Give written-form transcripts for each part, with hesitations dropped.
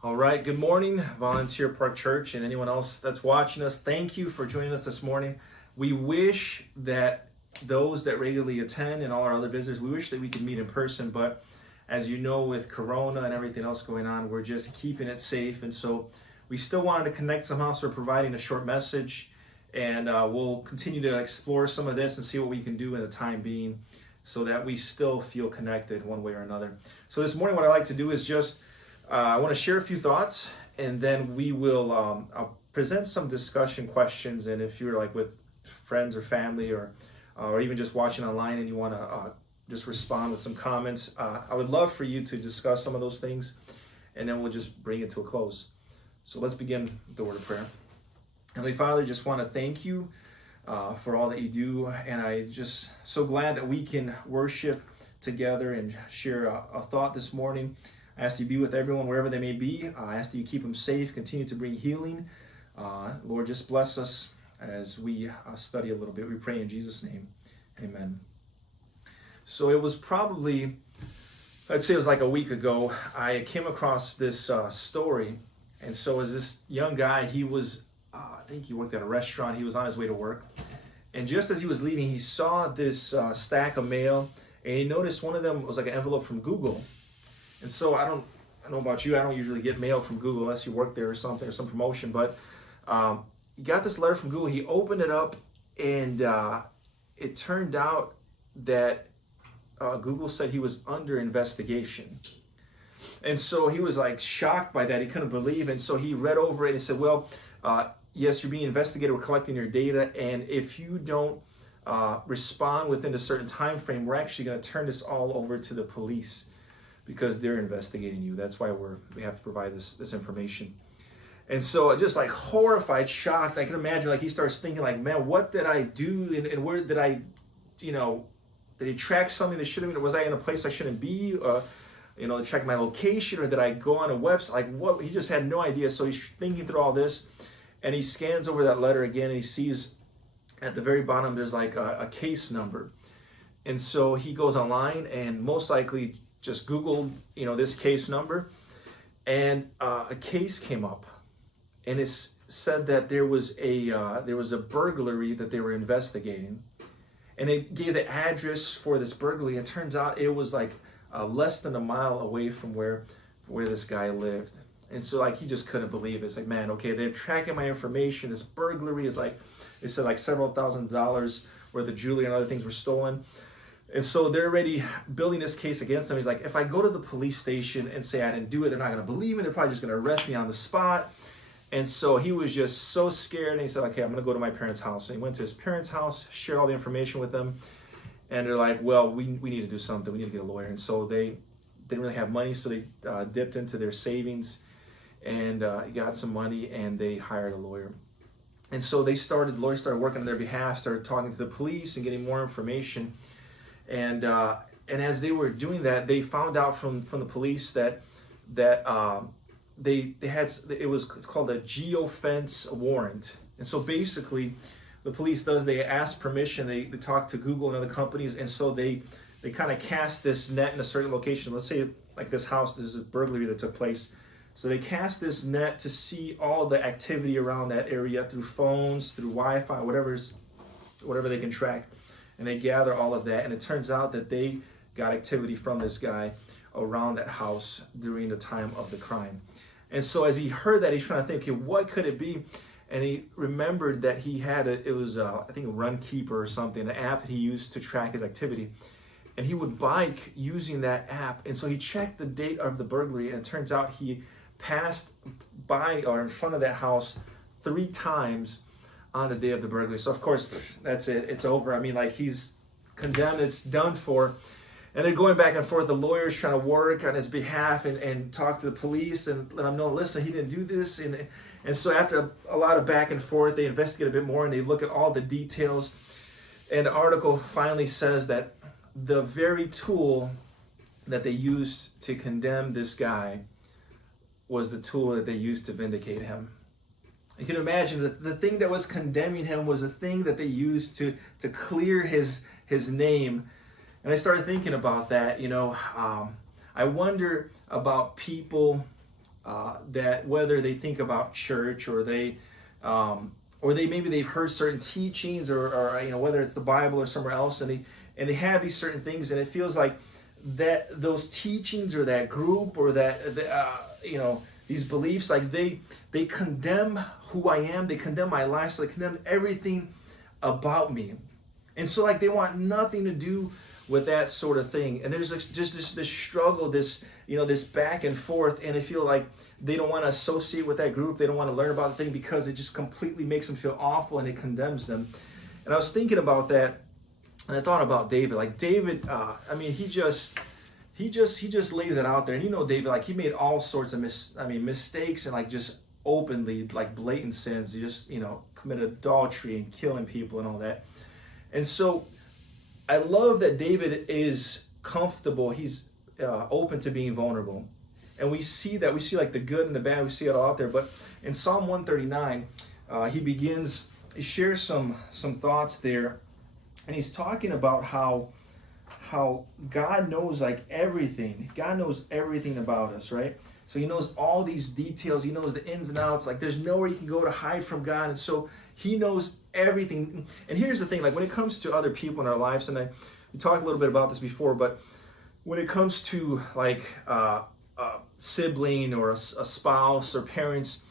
All right, good morning, Volunteer Park Church, and anyone else that's watching us. Thank you for joining us this morning. We wish that those that regularly attend and all our other visitors, we wish that we could meet in person, but as you know, with Corona and everything else going on, we're just keeping it safe. And so we still wanted to connect somehow, so we're providing a short message, and we'll continue to explore some of this and see what we can do in the time being so that we still feel connected one way or another. So this morning, what I like to do is just I want to share a few thoughts, and then we will I'll present some discussion questions. And if you're like with friends or family, or even just watching online, and you want to just respond with some comments, I would love for you to discuss some of those things, and then we'll just bring it to a close. So let's begin with the word of prayer. Heavenly Father, just want to thank you for all that you do, and I just so glad that we can worship together and share a thought this morning. I ask you to be with everyone wherever they may be. I ask that you keep them safe, continue to bring healing. Lord, just bless us as we study a little bit. We pray in Jesus' name. Amen. So it was probably, I'd say it was like a week ago, I came across this story. And so as this young guy, he was, I think he worked at a restaurant. He was on his way to work. And just as he was leaving, he saw this stack of mail. And he noticed one of them was like an envelope from Google. And so I don't know about you, I don't usually get mail from Google unless you work there or something, or some promotion, but he got this letter from Google. He opened it up, and it turned out that Google said he was under investigation. And so he was like shocked by that. He couldn't believe. And so he read over it and said, well, yes, you're being investigated. We're collecting your data. And if you don't respond within a certain time frame, we're actually going to turn this all over to the police, because they're investigating you. That's why we have to provide this information. And so just like horrified, shocked, I can imagine like he starts thinking like, man, what did I do? And where did I, did he track something that shouldn't have been? Was I in a place I shouldn't be? Check my location, or did I go on a website? Like what? He just had no idea. So he's thinking through all this, and he scans over that letter again, and he sees at the very bottom, there's like a case number. And so he goes online and most likely just Googled, this case number, and a case came up, and it said that there was a burglary that they were investigating, and it gave the address for this burglary. And it turns out it was like less than a mile away from where this guy lived. And so like he just couldn't believe it. It's like, man, okay, they're tracking my information. This burglary is like, they said like several $1,000s worth of jewelry and other things were stolen. And so they're already building this case against him. He's like, if I go to the police station and say I didn't do it, they're not going to believe me. They're probably just going to arrest me on the spot. And so he was just so scared. And he said, okay, I'm going to go to my parents' house. And he went to his parents' house, shared all the information with them. And they're like, well, we need to do something. We need to get a lawyer. And so they didn't really have money. So they dipped into their savings and got some money, and they hired a lawyer. And so lawyers started working on their behalf, started talking to the police and getting more information. And as they were doing that, they found out from the police that they had it's called a geofence warrant. And so basically, the police they ask permission. They talk to Google and other companies, and so they kind of cast this net in a certain location. Let's say like this house, there's a burglary that took place. So they cast this net to see all the activity around that area through phones, through Wi-Fi, whatever they can track. And they gather all of that, and it turns out that they got activity from this guy around that house during the time of the crime. And so as he heard that, he's trying to think, okay, what could it be? And he remembered that he had I think a Runkeeper or something, an app that he used to track his activity. And he would bike using that app. And so he checked the date of the burglary, and it turns out he passed by or in front of that house 3 times on the day of the burglary. So of course, that's it. It's over. I mean, like he's condemned. It's done for. And they're going back and forth. The lawyer's trying to work on his behalf and talk to the police and let them know, listen, he didn't do this. And so after a lot of back and forth, they investigate a bit more and they look at all the details. And the article finally says that the very tool that they used to condemn this guy was the tool that they used to vindicate him. You can imagine that the thing that was condemning him was a thing that they used to clear his name. And I started thinking about that. I wonder about people that whether they think about church or they maybe they've heard certain teachings or whether it's the Bible or somewhere else, and they have these certain things, and it feels like that those teachings or that group or that these beliefs, like they condemn who I am, they condemn my life, so they condemn everything about me. And so like they want nothing to do with that sort of thing. And there's just this struggle, this back and forth, and they feel like they don't want to associate with that group, they don't want to learn about the thing because it just completely makes them feel awful and it condemns them. And I was thinking about that, and I thought about David. Like David, he just lays it out there. And David, like he made all sorts of mistakes and like just openly like blatant sins. He just committed adultery and killing people and all that. And so I love that David is comfortable. He's open to being vulnerable. And we see like the good and the bad. We see it all out there. But in Psalm 139, he shares some thoughts there. And he's talking about how God knows like everything. God knows everything about us, right? So he knows all these details. He knows the ins and outs. Like there's nowhere you can go to hide from God. And so he knows everything. And here's the thing, like when it comes to other people in our lives, and we talked a little bit about this before, but when it comes to like a sibling or a spouse or parents,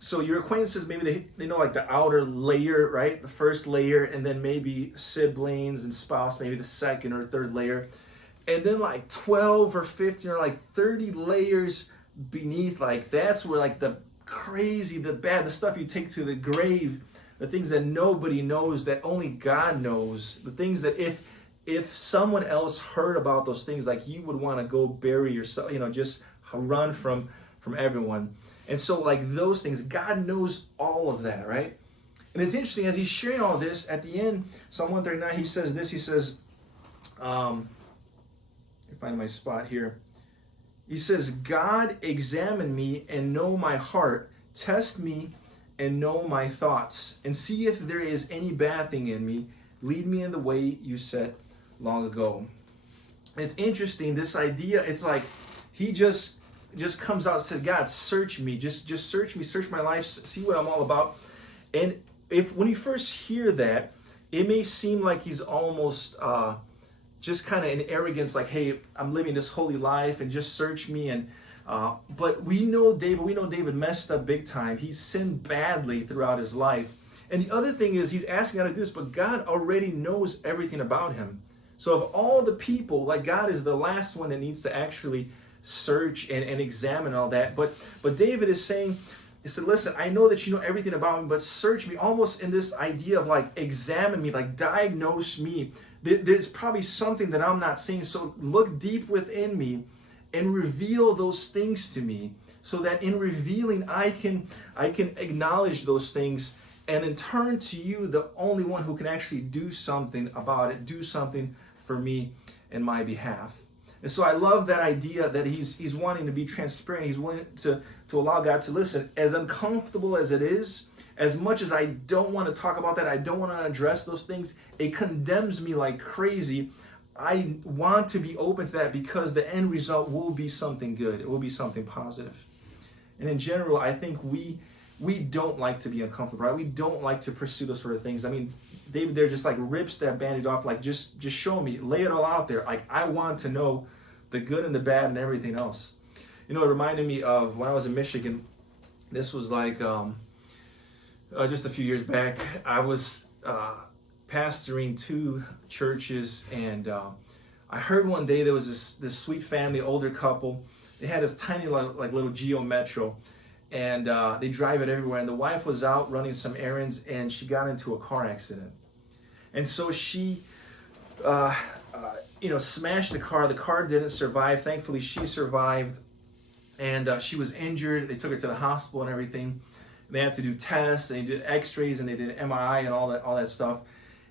so your acquaintances, maybe they know like the outer layer, right? The first layer, and then maybe siblings and spouse, maybe the second or third layer. And then like 12 or 15 or like 30 layers beneath, like that's where like the crazy, the bad, the stuff you take to the grave, the things that nobody knows, that only God knows, the things that if someone else heard about those things, like you would want to go bury yourself, just run from everyone. And so like those things, God knows all of that, right? And it's interesting, as he's sharing all this, at the end, Psalm 139, he says this, he says, let me find my spot here. He says, God, examine me and know my heart, test me and know my thoughts, and see if there is any bad thing in me, lead me in the way you set long ago. And it's interesting, this idea, it's like he just comes out and said, God, search me, just search me, search my life, see what I'm all about. And when you first hear that, it may seem like he's almost just kind of in arrogance, like, hey, I'm living this holy life and just search me. And but we know David messed up big time. He sinned badly throughout his life. And the other thing is, he's asking God to do this, but God already knows everything about him. So of all the people, like God is the last one that needs to actually search and examine all that. But David is saying, he said, listen, I know that you know everything about me, but search me, almost in this idea of like examine me, like diagnose me. There's probably something that I'm not seeing. So look deep within me and reveal those things to me, so that in revealing I can acknowledge those things and then turn to you, the only one who can actually do something about it, do something for me in my behalf. And so I love that idea that he's wanting to be transparent. He's willing to allow God to listen. As uncomfortable as it is, as much as I don't want to talk about that, I don't want to address those things, it condemns me like crazy. I want to be open to that because the end result will be something good. It will be something positive. And in general, I think we don't like to be uncomfortable, right? We don't like to pursue those sort of things. I mean, David there just like rips that bandage off, like just show me, lay it all out there. Like I want to know the good and the bad and everything else. It reminded me of when I was in Michigan. This was like just a few years back. I was pastoring 2 churches, and I heard one day there was this sweet family, older couple. They had this tiny like little Geo Metro, and they drive it everywhere. And the wife was out running some errands, and she got into a car accident. And so she, smashed the car. The car didn't survive. Thankfully, she survived, and she was injured. They took her to the hospital and everything. They had to do tests. They did X-rays, and they did MRI and all that stuff.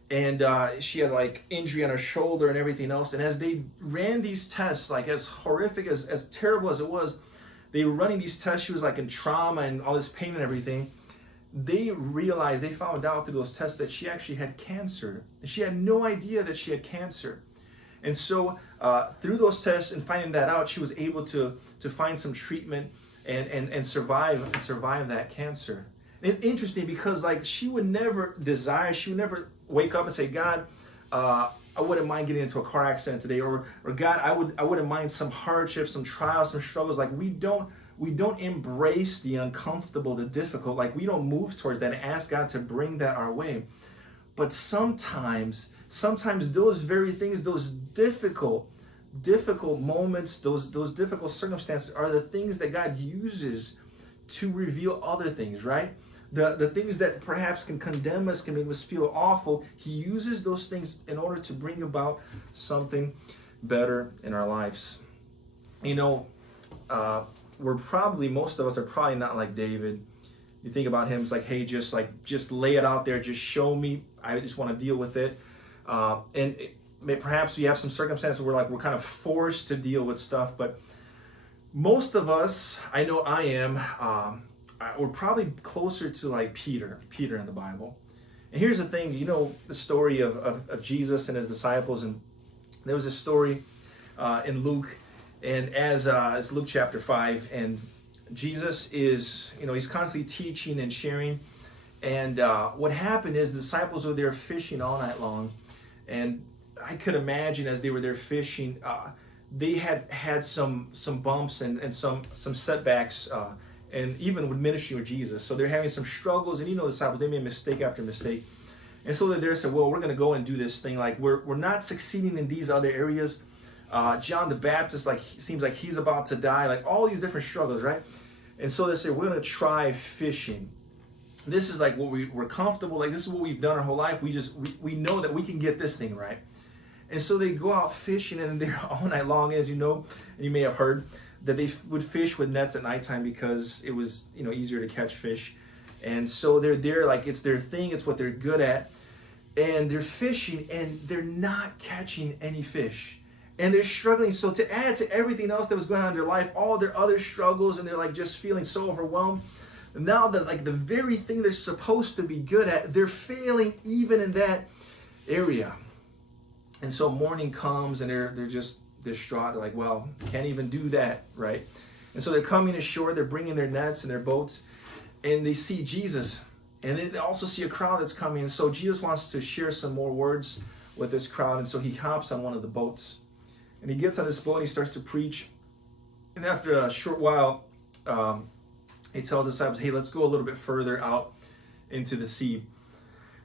And she had like injury on her shoulder and everything else. And as they ran these tests, like as horrific, as terrible as it was, they were running these tests. She was like in trauma and all this pain and everything. They found out through those tests that she actually had cancer. And she had no idea that she had cancer. And so through those tests and finding that out, she was able to to find some treatment and survive that cancer. And it's interesting because like she would never wake up and say, God, I wouldn't mind getting into a car accident today, or God, I wouldn't mind some hardships, some trials, some struggles. Like we don't embrace the uncomfortable, the difficult. Like we don't move towards that and ask God to bring that our way. But sometimes those very things, those difficult moments, those difficult circumstances are the things that God uses to reveal other things, right? The things that perhaps can condemn us, can make us feel awful, he uses those things in order to bring about something better in our lives. You know, most of us are probably not like David. You think about him, it's like, hey, just lay it out there, just show me, I just want to deal with it. Perhaps we have some circumstances where like we're kind of forced to deal with stuff, but most of us, I know I am, we're probably closer to like Peter in the Bible. And here's the thing, you know the story of Jesus and his disciples, and there was a story in Luke, and as Luke chapter 5, and Jesus is, he's constantly teaching and sharing, and what happened is the disciples were there fishing all night long, and I could imagine as they were there fishing, they had some bumps and some setbacks, and even with ministry with Jesus. So they're having some struggles, and the disciples, they made mistake after mistake. And so they're there and said, well, we're going to go and do this thing. Like we're not succeeding in these other areas. John the Baptist, like seems like he's about to die, like all these different struggles, right? And so they say, we're going to try fishing. This is like what we're comfortable, like this is what we've done our whole life. We know that we can get this thing right. And so they go out fishing, and they're all night long, as you know, and you may have heard, that they would fish with nets at nighttime because it was, easier to catch fish. And so they're there, like it's their thing, it's what they're good at. And they're fishing, and they're not catching any fish. And they're struggling. So to add to everything else that was going on in their life, all their other struggles, and they're like just feeling so overwhelmed. Now that like the very thing they're supposed to be good at, they're failing even in that area. And so morning comes, and they're just distraught. They're like, well, can't even do that, right? And so they're coming ashore, they're bringing their nets and their boats, and they see Jesus. And they also see a crowd that's coming. And so Jesus wants to share some more words with this crowd. And so he hops on one of the boats. And he gets on this boat and he starts to preach. And after a short while, he tells the disciples, hey, let's go a little bit further out into the sea.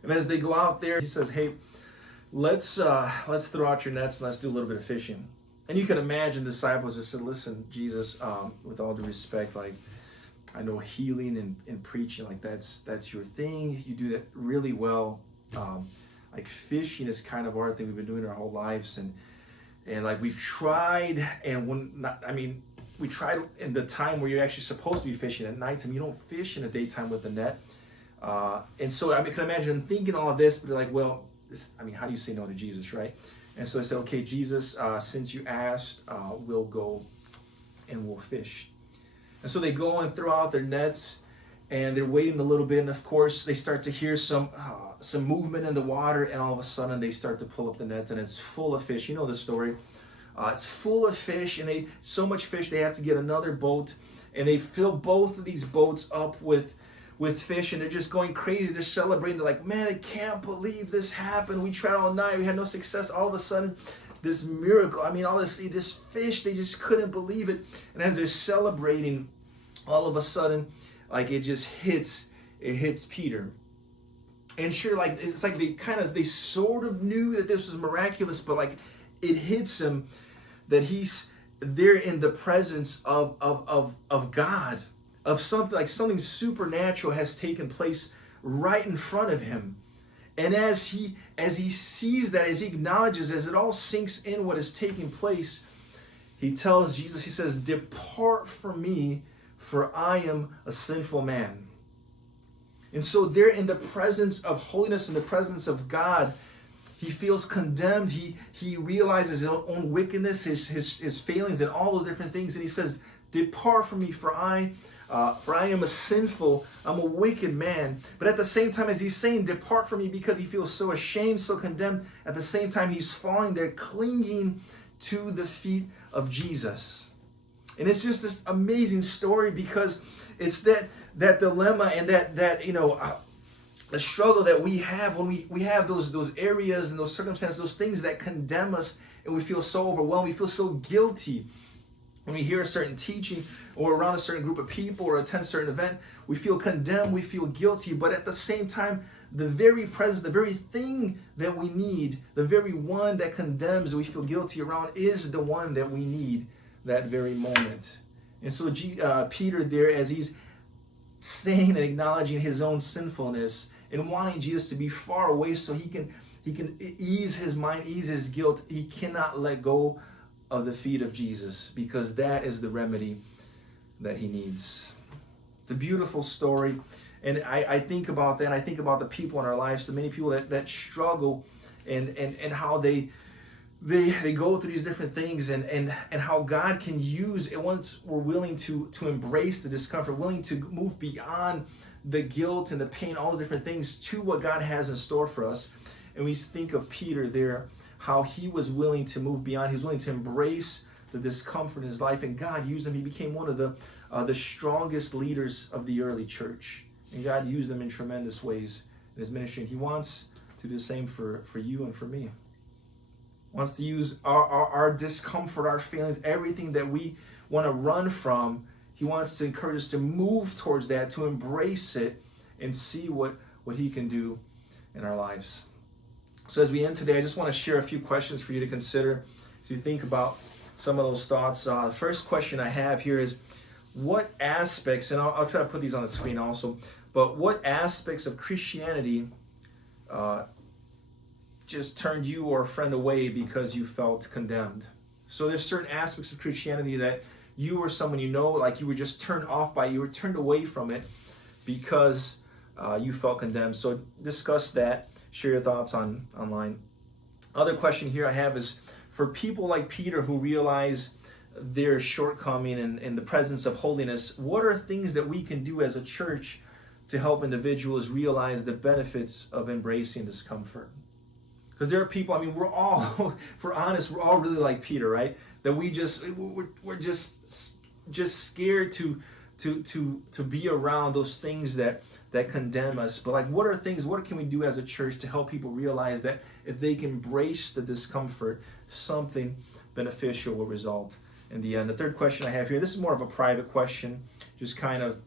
And as they go out there, he says, hey, let's throw out your nets and let's do a little bit of fishing. And you can imagine the disciples just said, listen, Jesus, with all due respect, like I know healing and preaching, like that's your thing. You do that really well. Like fishing is kind of our thing. We've been doing it our whole lives, and like we've tried, and we tried in the time where you're actually supposed to be fishing at nighttime. You don't fish in the daytime with the net. And so I can imagine them thinking all of this, but they're like, well, how do you say no to Jesus, right? And so I said, okay, Jesus, since you asked, we'll go and we'll fish. And so they go and throw out their nets, and they're waiting a little bit, and of course they start to hear some movement in the water, and all of a sudden they start to pull up the nets, and it's full of fish. You know the story. It's full of fish, and so much fish they have to get another boat, and they fill both of these boats up with fish, and they're just going crazy. They're celebrating. They're like, man, I can't believe this happened. We tried all night. We had no success. All of a sudden, this miracle. All this fish, they just couldn't believe it. And as they're celebrating, all of a sudden, like it hits Peter. And sure, like it's like they sort of knew that this was miraculous, but like it hits him that he's there in the presence of God, of something supernatural has taken place right in front of him. And as he sees that, as he acknowledges, as it all sinks in what is taking place, he tells Jesus, he says, depart from me, for I am a sinful man. And so there in the presence of holiness, in the presence of God, he feels condemned. He realizes his own wickedness, his failings, and all those different things. And he says, depart from me, for I am I'm a wicked man. But at the same time, as he's saying, depart from me, because he feels so ashamed, so condemned, at the same time, he's falling there, clinging to the feet of Jesus. And it's just this amazing story because it's that dilemma and that the struggle that we have when we have those areas and those circumstances, those things that condemn us, and we feel so overwhelmed, we feel so guilty. When we hear a certain teaching or around a certain group of people or attend a certain event, we feel condemned, we feel guilty, but at the same time, the very presence, the very thing that we need, the very one that condemns and we feel guilty around is the one that we need that very moment. And so Peter there, as he's saying and acknowledging his own sinfulness and wanting Jesus to be far away so he can ease his mind, ease his guilt, he cannot let go of the feet of Jesus because that is the remedy that he needs. It's a beautiful story. And I think about that. I think about the people in our lives, the many people that struggle and how they go through these different things and how God can use it once we're willing to embrace the discomfort, willing to move beyond the guilt and the pain, all those different things to what God has in store for us. And we think of Peter there, how he was willing to move beyond, he was willing to embrace the discomfort in his life, and God used him. He became one of the strongest leaders of the early church. And God used them in tremendous ways in his ministry. And he wants to do the same for you and for me. He wants to use our discomfort, our feelings, everything that we want to run from. He wants to encourage us to move towards that, to embrace it, and see what he can do in our lives. So as we end today, I just want to share a few questions for you to consider as you think about some of those thoughts. The first question I have here is, what aspects, and I'll try to put these on the screen also, but what aspects of Christianity just turned you or a friend away because you felt condemned? So there's certain aspects of Christianity that you or someone you know, like you were just turned off by, you were turned away from it because you felt condemned. So discuss that, share your thoughts online. Other question here I have is, for people like Peter who realize their shortcoming in the presence of holiness, what are things that we can do as a church to help individuals realize the benefits of embracing discomfort? Because there are people, we're all, if we're honest, we're all really like Peter, right? That we're just scared to be around those things that condemn us. But like, what can we do as a church to help people realize that if they can embrace the discomfort, something beneficial will result in the end? The third question I have here, this is more of a private question, just kind of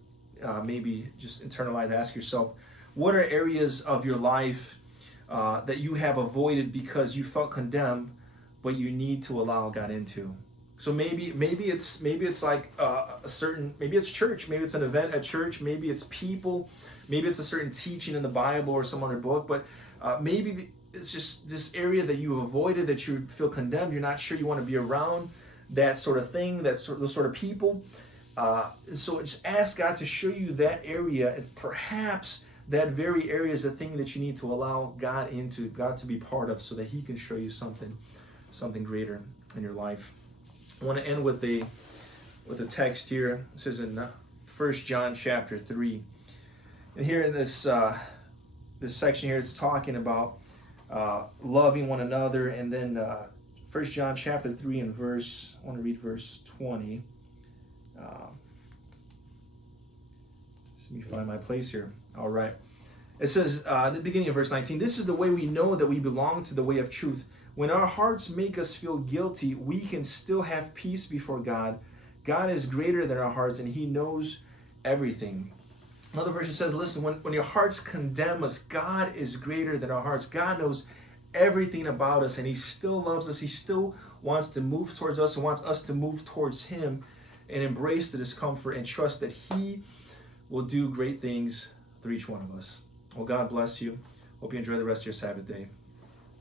maybe just internalize, ask yourself, what are areas of your life that you have avoided because you felt condemned, but you need to allow God into? So maybe it's like maybe it's church, maybe it's an event at church, maybe it's people, maybe it's a certain teaching in the Bible or some other book, but maybe it's just this area that you avoided, that you feel condemned, you're not sure you want to be around that sort of thing, those sort of people. So just ask God to show you that area, and perhaps that very area is the thing that you need to allow God into, God to be part of, so that he can show you something greater in your life. I want to end with a text here. It says in 1 John chapter 3. And here in this section here, it's talking about loving one another. And then 1 John chapter 3 and I want to read verse 20. Let me find my place here. All right. It says, at the beginning of verse 19, "This is the way we know that we belong to the way of truth. When our hearts make us feel guilty, we can still have peace before God. God is greater than our hearts, and he knows everything." Another version says, listen, when your hearts condemn us, God is greater than our hearts. God knows everything about us, and he still loves us. He still wants to move towards us and wants us to move towards him and embrace the discomfort and trust that he will do great things through each one of us. Well, God bless you. Hope you enjoy the rest of your Sabbath day.